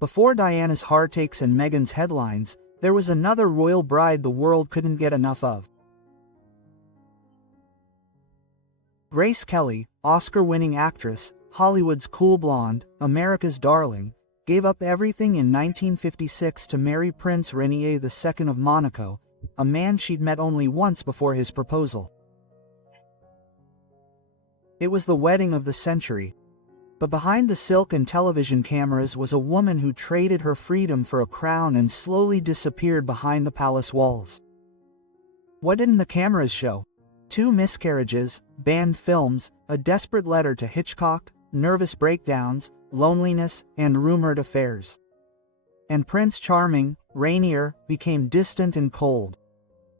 Before Diana's heartaches and Meghan's headlines, there was another royal bride the world couldn't get enough of. Grace Kelly, Oscar-winning actress, Hollywood's cool blonde, America's darling, gave up everything in 1956 to marry Prince Rainier II of Monaco, a man she'd met only once before his proposal. It was the wedding of the century. But behind the silk and television cameras was a woman who traded her freedom for a crown and slowly disappeared behind the palace walls. What didn't the cameras show? 2 miscarriages, banned films, a desperate letter to Hitchcock, nervous breakdowns, loneliness, and rumored affairs. And Prince Charming, Rainier, became distant and cold.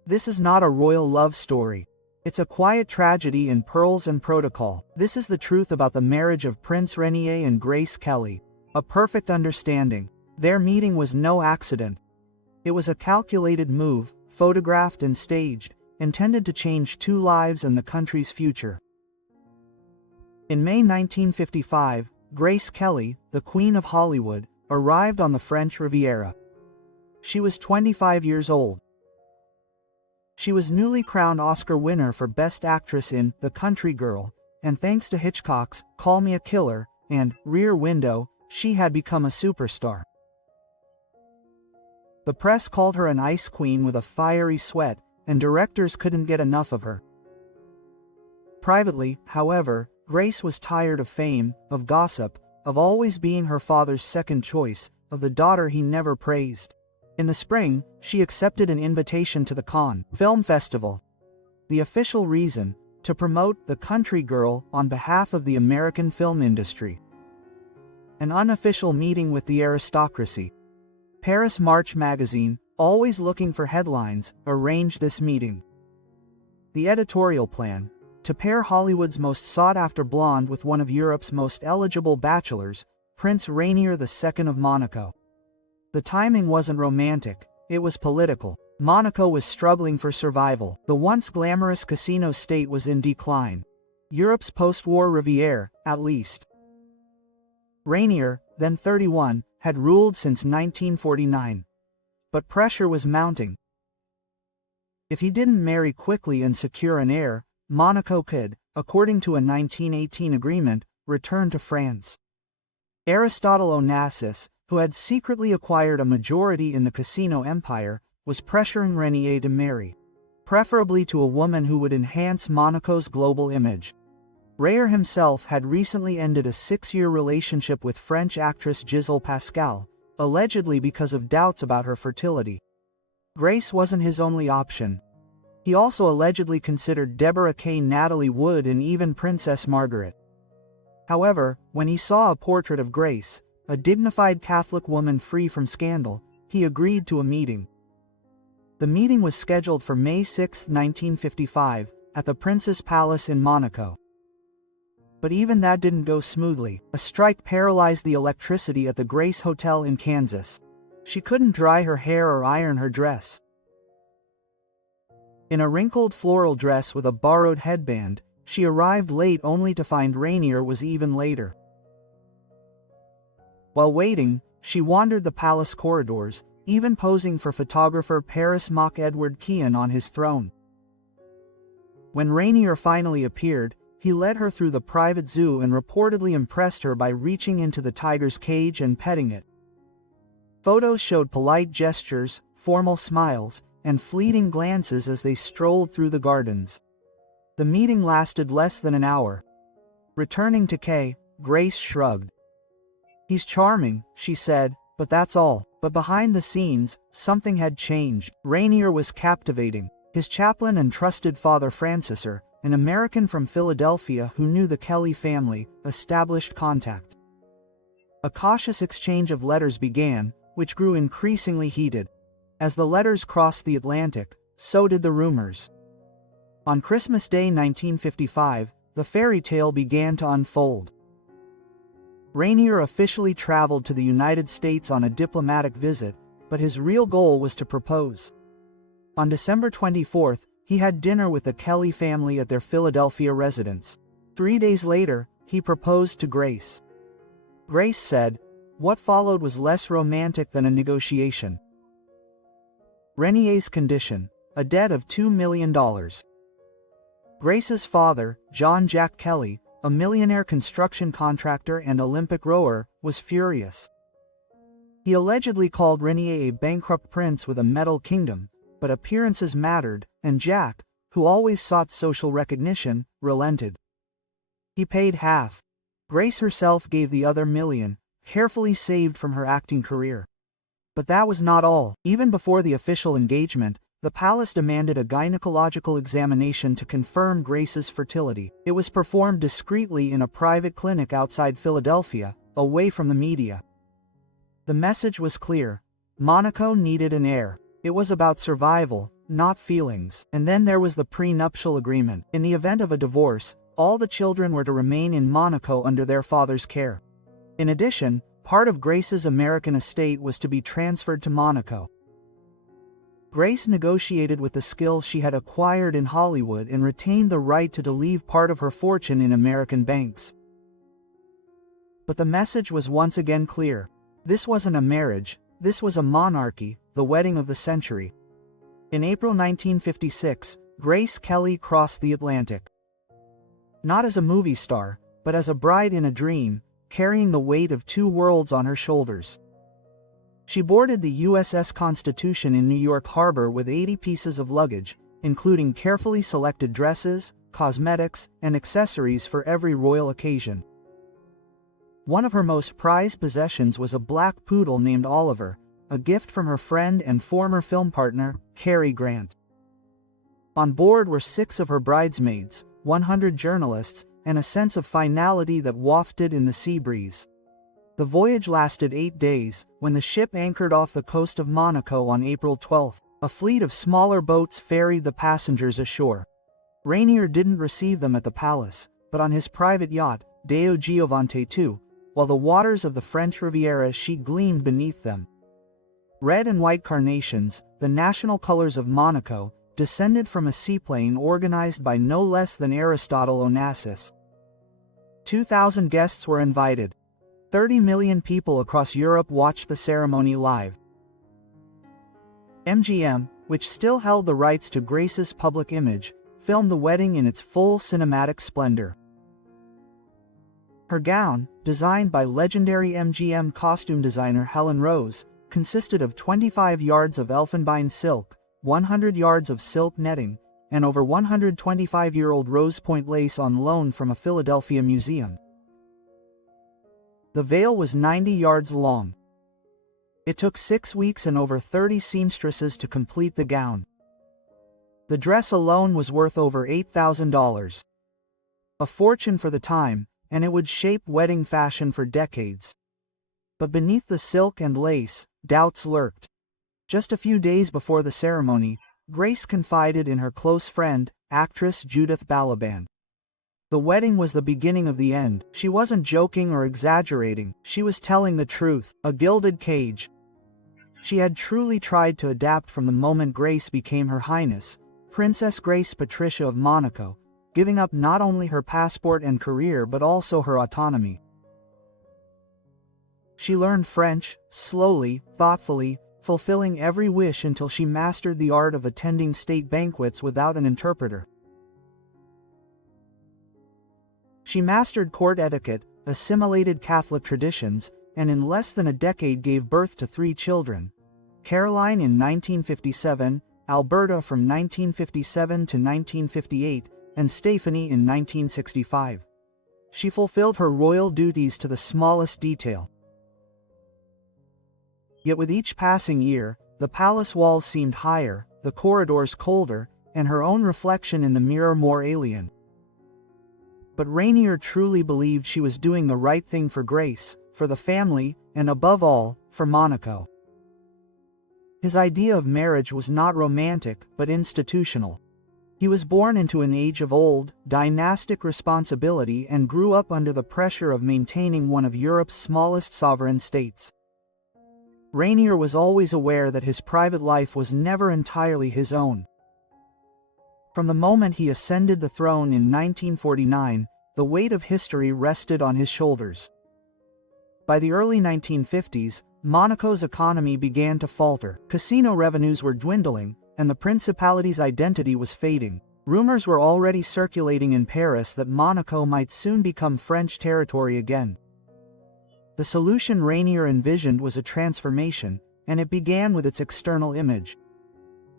This is not a royal love story. It's a quiet tragedy in pearls and protocol. This is the truth about the marriage of Prince Rainier and Grace Kelly. A perfect understanding. Their meeting was no accident. It was a calculated move, photographed and staged, intended to change 2 lives and the country's future. In May 1955, Grace Kelly, the Queen of Hollywood, arrived on the French Riviera. She was 25 years old. She was newly crowned Oscar winner for Best Actress in The Country Girl, and thanks to Hitchcock's Call Me a Killer and Rear Window, she had become a superstar. The press called her an ice queen with a fiery sweat, and directors couldn't get enough of her. Privately, however, Grace was tired of fame, of gossip, of always being her father's second choice, of the daughter he never praised. In the spring, she accepted an invitation to the Cannes Film Festival. The official reason, to promote The Country Girl on behalf of the American film industry. An unofficial meeting with the aristocracy. Paris March magazine, always looking for headlines, arranged this meeting. The editorial plan, to pair Hollywood's most sought-after blonde with one of Europe's most eligible bachelors, Prince Rainier II of Monaco. The timing wasn't romantic, it was political. Monaco was struggling for survival. The once glamorous casino state was in decline. Europe's post-war Riviera, at least. Rainier, then 31, had ruled since 1949. But pressure was mounting. If he didn't marry quickly and secure an heir, Monaco could, according to a 1918 agreement, return to France. Aristotle Onassis, who had secretly acquired a majority in the casino empire, was pressuring Rainier to marry, preferably to a woman who would enhance Monaco's global image. Rainier himself had recently ended a 6-year relationship with French actress Gisèle Pascal, allegedly because of doubts about her fertility. Grace wasn't his only option. He also allegedly considered Deborah K. Natalie Wood and even Princess Margaret. However, when he saw a portrait of Grace, a dignified Catholic woman free from scandal, he agreed to a meeting. The meeting was scheduled for May 6, 1955, at the Prince's Palace in Monaco. But even that didn't go smoothly. A strike paralyzed the electricity at the Grace Hotel in Kansas. She couldn't dry her hair or iron her dress. In a wrinkled floral dress with a borrowed headband, she arrived late only to find Rainier was even later. While waiting, she wandered the palace corridors, even posing for photographer Paris mock Edward Kean on his throne. When Rainier finally appeared, he led her through the private zoo and reportedly impressed her by reaching into the tiger's cage and petting it. Photos showed polite gestures, formal smiles, and fleeting glances as they strolled through the gardens. The meeting lasted less than an hour. Returning to Kay, Grace shrugged. "He's charming," she said, "but that's all." But behind the scenes, something had changed. Rainier was captivating. His chaplain and trusted father Francisor, an American from Philadelphia who knew the Kelly family, established contact. A cautious exchange of letters began, which grew increasingly heated. As the letters crossed the Atlantic, so did the rumors. On Christmas Day 1955, the fairy tale began to unfold. Rainier officially traveled to the United States on a diplomatic visit, but his real goal was to propose. On December 24, he had dinner with the Kelly family at their Philadelphia residence. 3 days later, he proposed to Grace. Grace said, What followed was less romantic than a negotiation. Rainier's condition: a debt of $2 million. Grace's father, John Jack Kelly, a millionaire construction contractor and Olympic rower, was furious. He allegedly called Rainier a bankrupt prince with a metal kingdom, but appearances mattered, and Jack, who always sought social recognition, relented. He paid half. Grace herself gave the other $1 million, carefully saved from her acting career. But that was not all. Even before the official engagement, the palace demanded a gynecological examination to confirm Grace's fertility. It was performed discreetly in a private clinic outside Philadelphia, away from the media. The message was clear: Monaco needed an heir. It was about survival, not feelings. And then there was the prenuptial agreement. In the event of a divorce, all the children were to remain in Monaco under their father's care. In addition, part of Grace's American estate was to be transferred to Monaco. Grace negotiated with the skill she had acquired in Hollywood and retained the right to leave part of her fortune in American banks. But the message was once again clear. This wasn't a marriage, this was a monarchy, the wedding of the century. In April 1956, Grace Kelly crossed the Atlantic. Not as a movie star, but as a bride in a dream, carrying the weight of two worlds on her shoulders. She boarded the USS Constitution in New York Harbor with 80 pieces of luggage, including carefully selected dresses, cosmetics, and accessories for every royal occasion. One of her most prized possessions was a black poodle named Oliver, a gift from her friend and former film partner, Cary Grant. On board were 6 of her bridesmaids, 100 journalists, and a sense of finality that wafted in the sea breeze. The voyage lasted 8 days. When the ship anchored off the coast of Monaco on April 12, a fleet of smaller boats ferried the passengers ashore. Rainier didn't receive them at the palace, but on his private yacht, Deo Giovante II, while the waters of the French Riviera she gleamed beneath them. Red and white carnations, the national colors of Monaco, descended from a seaplane organized by no less than Aristotle Onassis. 2,000 guests were invited. 30 million people across Europe watched the ceremony live. MGM, which still held the rights to Grace's public image, filmed the wedding in its full cinematic splendor. Her gown, designed by legendary MGM costume designer Helen Rose, consisted of 25 yards of elfenbein silk, 100 yards of silk netting, and over 125-year-old rose point lace on loan from a Philadelphia museum. The veil was 90 yards long. It took 6 weeks and over 30 seamstresses to complete the gown. The dress alone was worth over $8,000. A fortune for the time, and it would shape wedding fashion for decades. But beneath the silk and lace, doubts lurked. Just a few days before the ceremony, Grace confided in her close friend, actress Judith Balaban. The wedding was the beginning of the end. She wasn't joking or exaggerating, she was telling the truth, a gilded cage. She had truly tried to adapt from the moment Grace became Her Highness, Princess Grace Patricia of Monaco, giving up not only her passport and career but also her autonomy. She learned French, slowly, thoughtfully, fulfilling every wish until she mastered the art of attending state banquets without an interpreter. She mastered court etiquette, assimilated Catholic traditions, and in less than a decade gave birth to 3 children: Caroline in 1957, Alberta from 1957 to 1958, and Stephanie in 1965. She fulfilled her royal duties to the smallest detail. Yet with each passing year, the palace walls seemed higher, the corridors colder, and her own reflection in the mirror more alien. But Rainier truly believed she was doing the right thing for Grace, for the family, and above all, for Monaco. His idea of marriage was not romantic, but institutional. He was born into an age of old, dynastic responsibility and grew up under the pressure of maintaining one of Europe's smallest sovereign states. Rainier was always aware that his private life was never entirely his own. From the moment he ascended the throne in 1949, the weight of history rested on his shoulders. By the early 1950s, Monaco's economy began to falter. Casino revenues were dwindling, and the principality's identity was fading. Rumors were already circulating in Paris that Monaco might soon become French territory again. The solution Rainier envisioned was a transformation, and it began with its external image.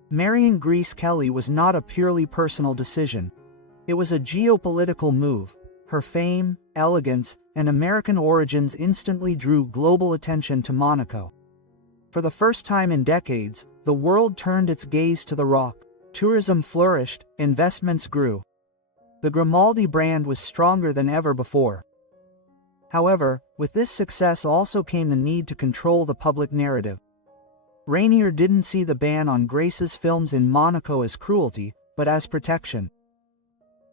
Marrying Grace Kelly was not a purely personal decision. It was a geopolitical move. Her fame, elegance, and American origins instantly drew global attention to Monaco. For the first time in decades, the world turned its gaze to the rock. Tourism flourished, investments grew. The Grimaldi brand was stronger than ever before. However, with this success also came the need to control the public narrative. Rainier didn't see the ban on Grace's films in Monaco as cruelty, but as protection.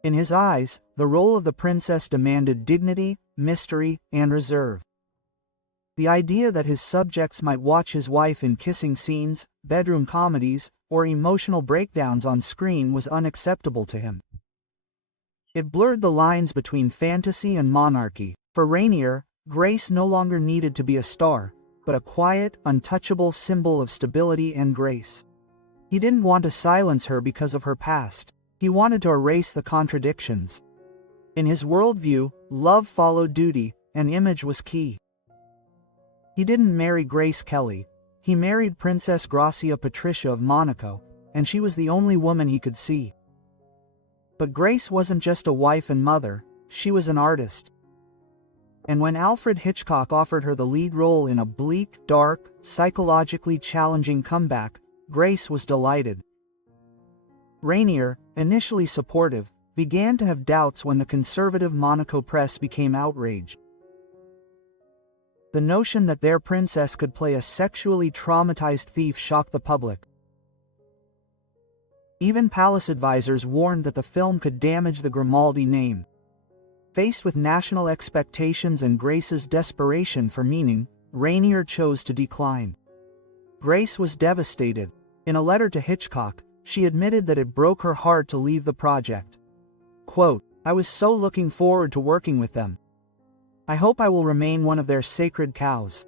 In his eyes, the role of the princess demanded dignity, mystery, and reserve. The idea that his subjects might watch his wife in kissing scenes, bedroom comedies, or emotional breakdowns on screen was unacceptable to him. It blurred the lines between fantasy and monarchy. For Rainier, Grace no longer needed to be a star, but a quiet, untouchable symbol of stability and grace. He didn't want to silence her because of her past. He wanted to erase the contradictions. In his worldview, love followed duty, and image was key. He didn't marry Grace Kelly. He married Princess Gracia Patricia of Monaco, and she was the only woman he could see. But Grace wasn't just a wife and mother, she was an artist. And when Alfred Hitchcock offered her the lead role in a bleak, dark, psychologically challenging comeback, Grace was delighted. Rainier, initially supportive, began to have doubts when the conservative Monaco press became outraged. The notion that their princess could play a sexually traumatized thief shocked the public. Even palace advisors warned that the film could damage the Grimaldi name. Faced with national expectations and Grace's desperation for meaning, Rainier chose to decline. Grace was devastated. In a letter to Hitchcock, she admitted that it broke her heart to leave the project. Quote, "I was so looking forward to working with them. I hope I will remain one of their sacred cows."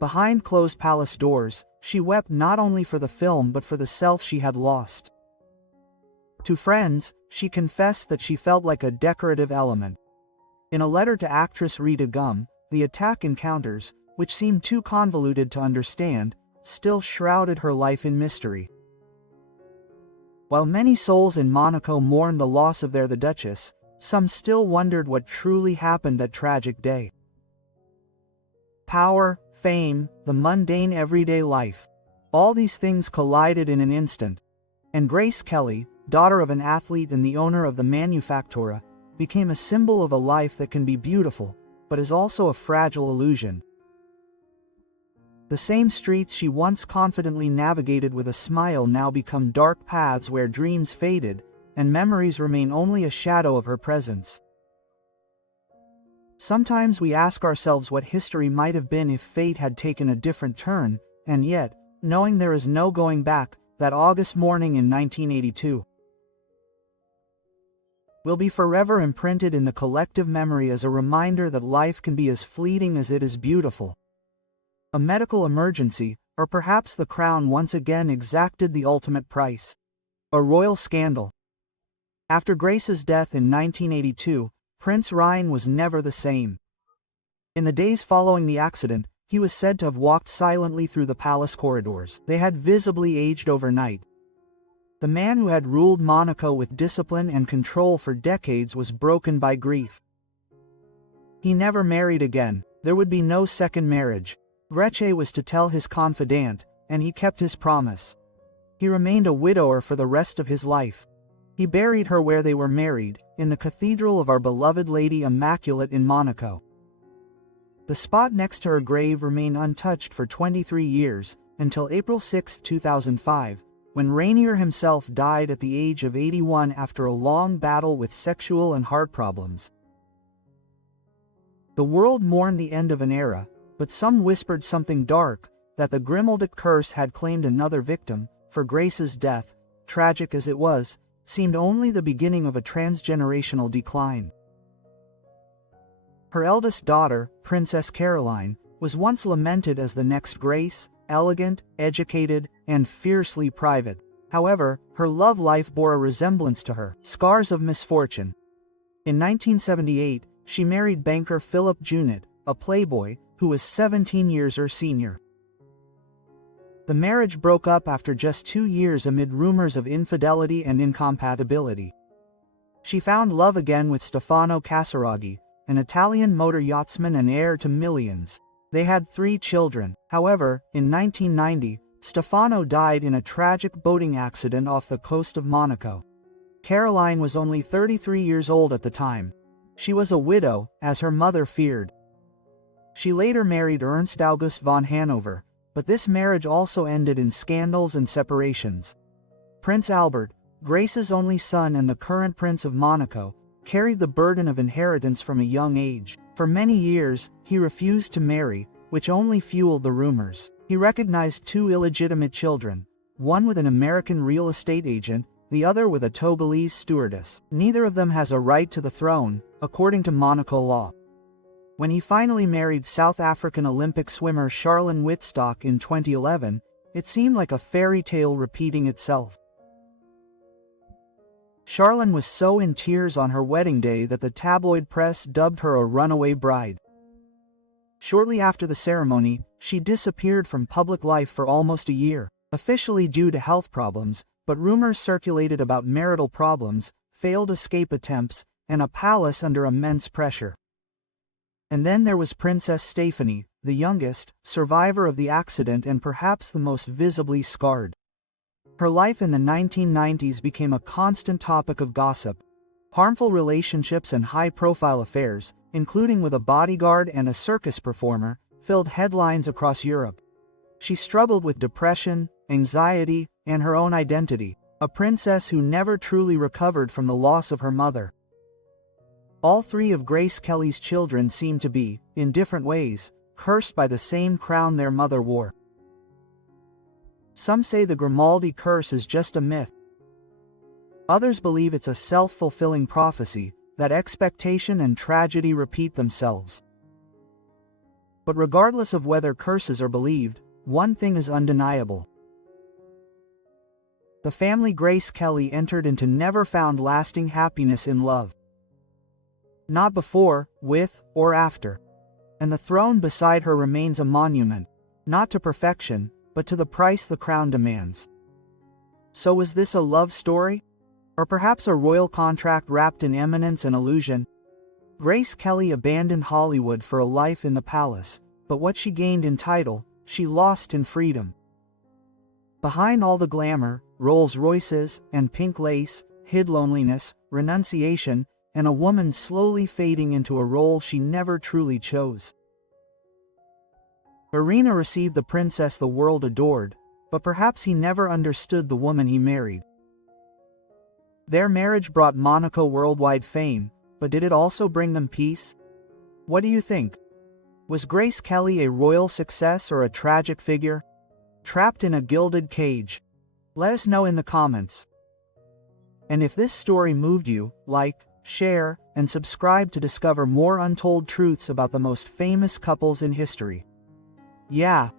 Behind closed palace doors, she wept not only for the film but for the self she had lost. To friends, she confessed that she felt like a decorative element. In a letter to actress Rita Gum, the attack encounters, which seemed too convoluted to understand, still shrouded her life in mystery. While many souls in Monaco mourned the loss of the Duchess, some still wondered what truly happened that tragic day. Power, fame, the mundane everyday life. All these things collided in an instant. And Grace Kelly, daughter of an athlete and the owner of the Manufactura, became a symbol of a life that can be beautiful, but is also a fragile illusion. The same streets she once confidently navigated with a smile now become dark paths where dreams faded, and memories remain only a shadow of her presence. Sometimes we ask ourselves what history might have been if fate had taken a different turn, and yet, knowing there is no going back, that August morning in 1982 will be forever imprinted in the collective memory as a reminder that life can be as fleeting as it is beautiful. A medical emergency, or perhaps the crown once again exacted the ultimate price. A royal scandal. After Grace's death in 1982, Prince Rainier was never the same. In the days following the accident, he was said to have walked silently through the palace corridors. They had visibly aged overnight. The man who had ruled Monaco with discipline and control for decades was broken by grief. He never married again. There would be no second marriage. Grace was to tell his confidant, and he kept his promise. He remained a widower for the rest of his life. He buried her where they were married, in the Cathedral of Our Beloved Lady Immaculate in Monaco. The spot next to her grave remained untouched for 23 years, until April 6, 2005, when Rainier himself died at the age of 81 after a long battle with sexual and heart problems. The world mourned the end of an era, but some whispered something dark, that the Grimaldi curse had claimed another victim. For Grace's death, tragic as it was, seemed only the beginning of a transgenerational decline. Her eldest daughter, Princess Caroline, was once lamented as the next Grace, elegant, educated, and fiercely private. However, her love life bore a resemblance to her scars of misfortune. In 1978, she married banker Philip Junot, a playboy, who was 17 years her senior. The marriage broke up after just 2 years amid rumors of infidelity and incompatibility. She found love again with Stefano Casiraghi, an Italian motor yachtsman and heir to millions. They had 3 children. However, in 1990, Stefano died in a tragic boating accident off the coast of Monaco. Caroline was only 33 years old at the time. She was a widow, as her mother feared. She later married Ernst August von Hanover, but this marriage also ended in scandals and separations. Prince Albert, Grace's only son and the current Prince of Monaco, carried the burden of inheritance from a young age. For many years, he refused to marry, which only fueled the rumors. He recognized 2 illegitimate children, one with an American real estate agent, the other with a Togolese stewardess. Neither of them has a right to the throne, according to Monaco law. When he finally married South African Olympic swimmer Charlene Wittstock in 2011, it seemed like a fairy tale repeating itself. Charlene was so in tears on her wedding day that the tabloid press dubbed her a runaway bride. Shortly after the ceremony, she disappeared from public life for almost a year, officially due to health problems, but rumors circulated about marital problems, failed escape attempts, and a palace under immense pressure. And then there was Princess Stephanie, the youngest, survivor of the accident and perhaps the most visibly scarred. Her life in the 1990s became a constant topic of gossip. Harmful relationships and high-profile affairs, including with a bodyguard and a circus performer, filled headlines across Europe. She struggled with depression, anxiety, and her own identity, a princess who never truly recovered from the loss of her mother. All 3 of Grace Kelly's children seem to be, in different ways, cursed by the same crown their mother wore. Some say the Grimaldi curse is just a myth. Others believe it's a self-fulfilling prophecy, that expectation and tragedy repeat themselves. But regardless of whether curses are believed, one thing is undeniable. The family Grace Kelly entered into never found lasting happiness in love. Not before, with, or after. And the throne beside her remains a monument, not to perfection, but to the price the crown demands. So was this a love story? Or perhaps a royal contract wrapped in eminence and illusion? Grace Kelly abandoned Hollywood for a life in the palace, but what she gained in title, she lost in freedom. Behind all the glamour, Rolls Royces, and pink lace, hid loneliness, renunciation, and a woman slowly fading into a role she never truly chose. Rainier received the princess the world adored, but perhaps he never understood the woman he married. Their marriage brought Monaco worldwide fame, but did it also bring them peace? What do you think? Was Grace Kelly a royal success or a tragic figure? Trapped in a gilded cage? Let us know in the comments. And if this story moved you, like, share, and subscribe to discover more untold truths about the most famous couples in history. Yeah,